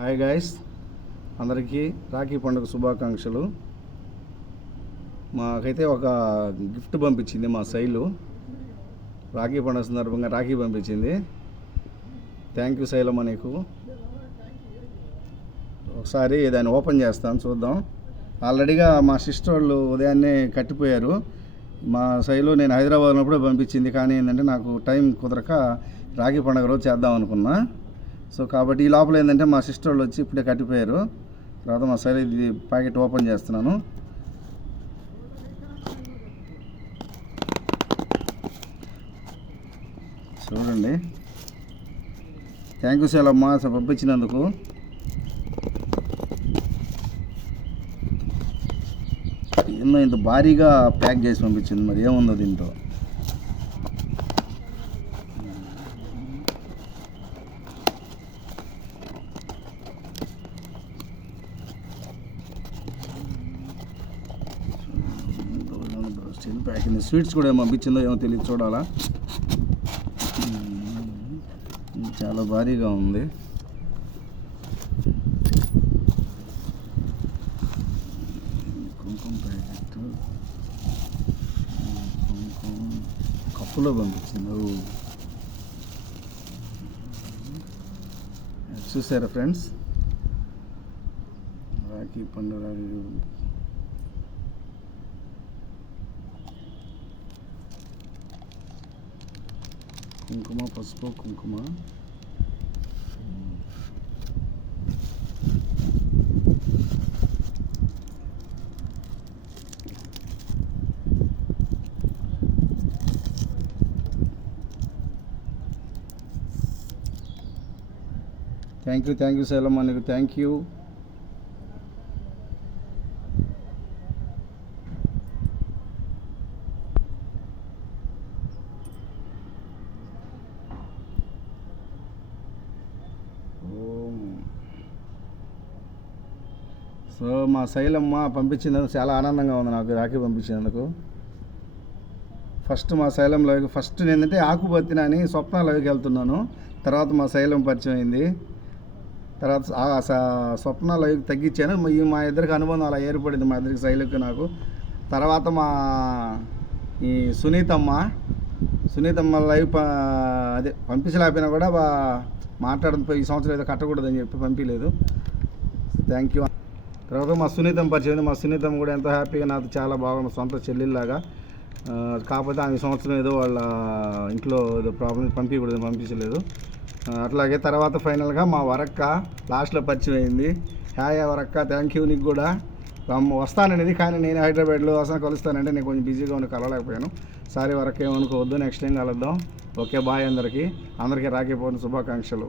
Hi guys, అందరికీ రాఖీ పండుగ శుభాకాంక్షలు. మాకైతే ఒక గిఫ్ట్ పంపించింది మా శైలు. రాఖీ పండుగ సందర్భంగా రాఖీ పంపించింది. థ్యాంక్ యూ శైలమ్మ నీకు. ఒకసారి దాన్ని ఓపెన్ చేస్తాను, చూద్దాం. ఆల్రెడీగా మా సిస్టర్ వాళ్ళు ఉదయాన్నే కట్టిపోయారు. మా శైలు నేను హైదరాబాద్ ఉన్నప్పుడే పంపించింది, కానీ ఏంటంటే నాకు టైం కుదరక రాఖీ పండుగ రోజు చేద్దాం అనుకున్నా. సో కాబట్టి ఈ లోపల ఏంటంటే మా సిస్టర్ వాళ్ళు వచ్చి ఇప్పుడే కట్టిపోయారు. తర్వాత మా శైలు ఇది ప్యాకెట్ ఓపెన్ చేస్తున్నాను. చూడండి, థ్యాంక్ యూ శైలమ్మ పంపించినందుకు. ఎన్నో ఇంత భారీగా ప్యాక్ చేసి పంపించింది, మరి ఏముందో దీంట్లో. Steel packing. స్వీట్స్ కూడా ఏమో పంపించిందో ఏమో తెలియదు, చూడాలా. చాలా భారీగా ఉంది. కుంకుమ ప్యాకెట్, కుంకుమ కప్పులో పంపించింది. చూసారా ఫ్రెండ్స్, రాఖీ పండుగ కుంకుమ, పసుపు, కుంకుమ. థ్యాంక్ యూ శైలమ్మ నీకు. Thank you. సో మా శైలమ్మ పంపించినందుకు చాలా ఆనందంగా ఉంది నాకు, రాఖీ పంపించినందుకు. ఫస్ట్ మా శైలం లైవ్కి ఫస్ట్ ఏంటంటే ఆకుపత్తిన అని స్వప్న లైవ్కి వెళ్తున్నాను. తర్వాత మా శైలం పరిచయం అయింది. తర్వాత స్వప్న లైవ్కి తగ్గించాను. మా ఇద్దరికి అనుబంధం అలా ఏర్పడింది, మా ఇద్దరికి శైలుకి నాకు. తర్వాత మా ఈ సునీతమ్మ లైవ్ అదే పంపించలేకపోయినా కూడా మాట్లాడడం ఈ సంవత్సరం ఏదో కట్టకూడదని చెప్పి పంపించలేదు. Thank you. తర్వాత మా సునీతమ్మ పరిచయం. మా సునీతమ్మ కూడా ఎంతో హ్యాపీగా నాతో చాలా బాగుంది, సొంత చెల్లెల్లాగా. కాకపోతే ఆమె సంవత్సరం ఏదో వాళ్ళ ఇంట్లో ఏదో ప్రాబ్లం పంపించలేదు. అట్లాగే తర్వాత ఫైనల్గా మా వరక్క లాస్ట్లో పరిచయం అయింది. హాయ్ వరక్క, థ్యాంక్ యూ. నీకు కూడా వస్తాననేది, కానీ నేను హైదరాబాద్లో వస్తాను కలుస్తానంటే నేను కొంచెం బిజీగా ఉండి కలవలేకపోయాను. సారీ వరక్క, ఏమనుకోవద్దు, నెక్స్ట్ టైం కలుద్దాం. ఓకే, బాయ్ అందరికీ రాఖీ పండుగ శుభాకాంక్షలు.